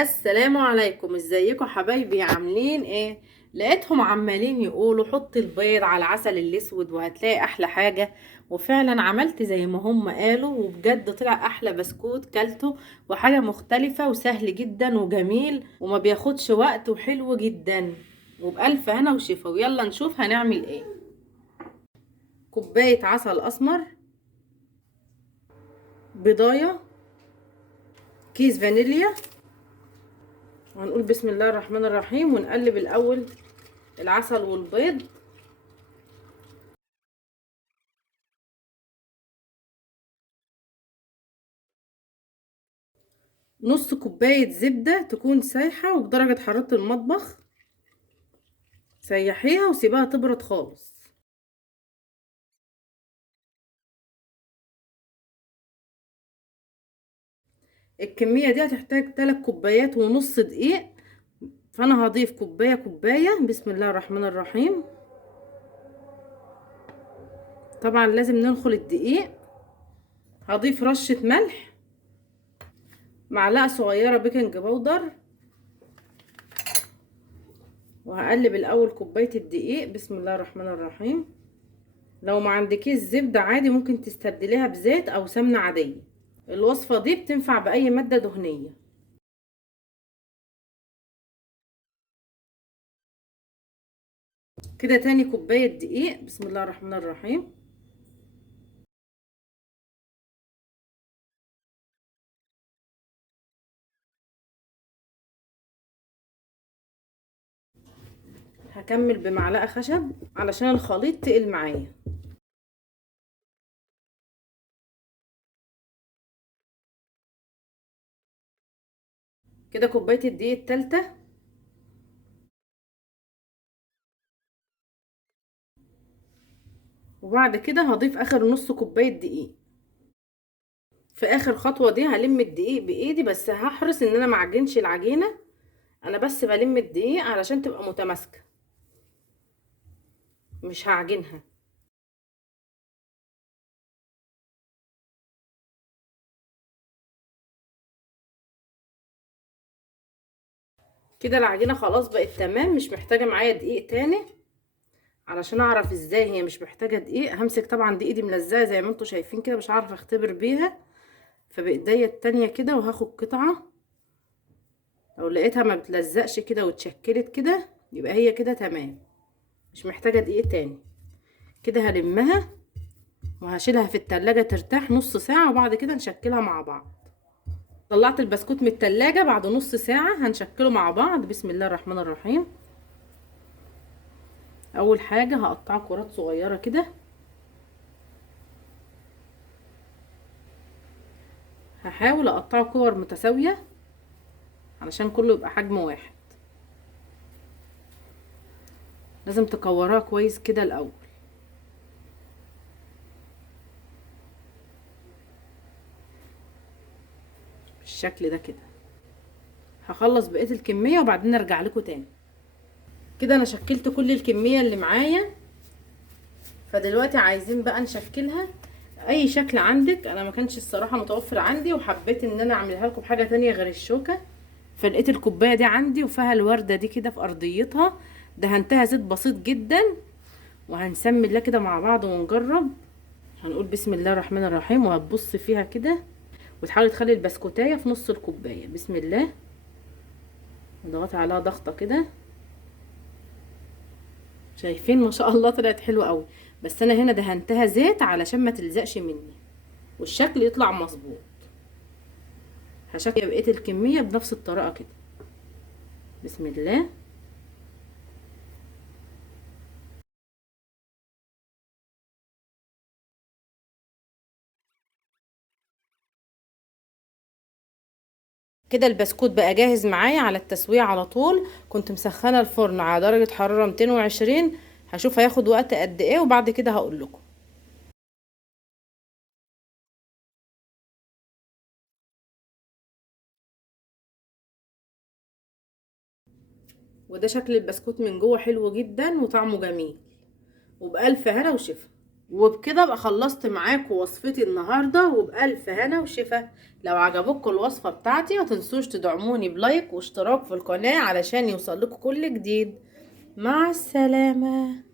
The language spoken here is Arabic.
السلام عليكم، ازيكم حبايبي؟ عاملين ايه؟ لقيتهم عمالين يقولوا حط البيض على العسل الاسود وهتلاقي احلى حاجة. وفعلا عملت زي ما هم قالوا، وبجد طلع احلى بسكوت كلته، وحاجة مختلفة وسهل جدا وجميل وما بياخدش وقت وحلو جدا، وبألف هنا وشفا. ويلا نشوف هنعمل ايه. كوباية عسل اسمر، بيضاية، كيس فانيليا، وهنقول بسم الله الرحمن الرحيم ونقلب الاول العسل والبيض. نص كوباية زبدة تكون سايحة وبدرجة حرارة المطبخ، سيحيها وسيبها تبرد خالص. الكمية دي هتحتاج 3 كوبايات ونص دقيق، فانا هضيف كوباية بسم الله الرحمن الرحيم. طبعا لازم ننخل الدقيق. هضيف رشة ملح، معلقة صغيرة بيكنج باودر، وهقلب الاول كوباية الدقيق بسم الله الرحمن الرحيم. لو ما عندكيش زبدة عادي ممكن تستبدليها بزيت او سمنة عادية، الوصفة دي بتنفع بأي مادة دهنية. كده تاني كوباية دقيق بسم الله الرحمن الرحيم. هكمل بمعلقة خشب علشان الخليط تقل معايا. كده كوباية الدقيق التالتة. وبعد كده هضيف اخر نص كوباية دقيق. في اخر خطوة دي هلم الدقيق بايدي، بس هحرص ان انا معجنش العجينة، انا بس بلم الدقيق علشان تبقى متماسكة، مش هعجنها. كده العجينة خلاص بقت تمام، مش محتاجة معايا دقيق تاني. علشان اعرف ازاي هي مش محتاجة دقيق، همسك طبعا دي ايدي ملزقة زي ما انتوا شايفين كده، مش عارفة اختبر بيها، فبايديا التانية كده وهاخد قطعة. لو لقيتها ما بتلزقش كده واتشكلت كده يبقى هي كده تمام، مش محتاجة دقيق تاني. كده هلمها وهشيلها في التلاجة ترتاح نص ساعة، وبعد كده نشكلها مع بعض. طلعت البسكوت من التلاجة بعد نص ساعة، هنشكله مع بعض بسم الله الرحمن الرحيم. اول حاجة هقطعه كرات صغيرة كده، هحاول اقطعه كور متساوية علشان كله يبقى حجم واحد. لازم تكورها كويس كده الاول بالشكل ده كده. هخلص بقية الكمية وبعدين ارجع لكم تاني. كده انا شكلت كل الكمية اللي معايا، فدلوقتي عايزين بقى نشكلها اي شكل عندك. انا ما كانش الصراحة متوفر عندي، وحبيت ان انا اعملها لكم بحاجة تانية غير الشوكة. فلقيت الكوباية دي عندي وفيها الوردة دي كده في ارضيتها، دهنتها زيت بسيط جدا. وهنسمي الله كده مع بعض ونجرب. هنقول بسم الله الرحمن الرحيم، وهتبص فيها كده وتحاولي تخلي البسكوتاية في نص الكوباية بسم الله. اضغطي عليها ضغطة كده. شايفين ما شاء الله طلعت حلوة قوي، بس انا هنا دهنتها زيت علشان ما تلزقش مني والشكل يطلع مظبوط. هشكل بقية الكمية بنفس الطريقة كده بسم الله. كده البسكوت بقى جاهز معايا على التسوية على طول. كنت مسخنة الفرن على درجة حرارة 220. هشوف هياخد وقت قد ايه وبعد كده هقول لكم. وده شكل البسكوت من جوه، حلو جدا وطعمه جميل، وبألف هنا وشفا. وبكده ابقى خلصت معاكم وصفتي النهارده، وبألف هنا وشفا. لو عجبتكم الوصفه بتاعتي ما تنسوش تدعموني بلايك واشتراك في القناه علشان يوصل لكم كل جديد. مع السلامه.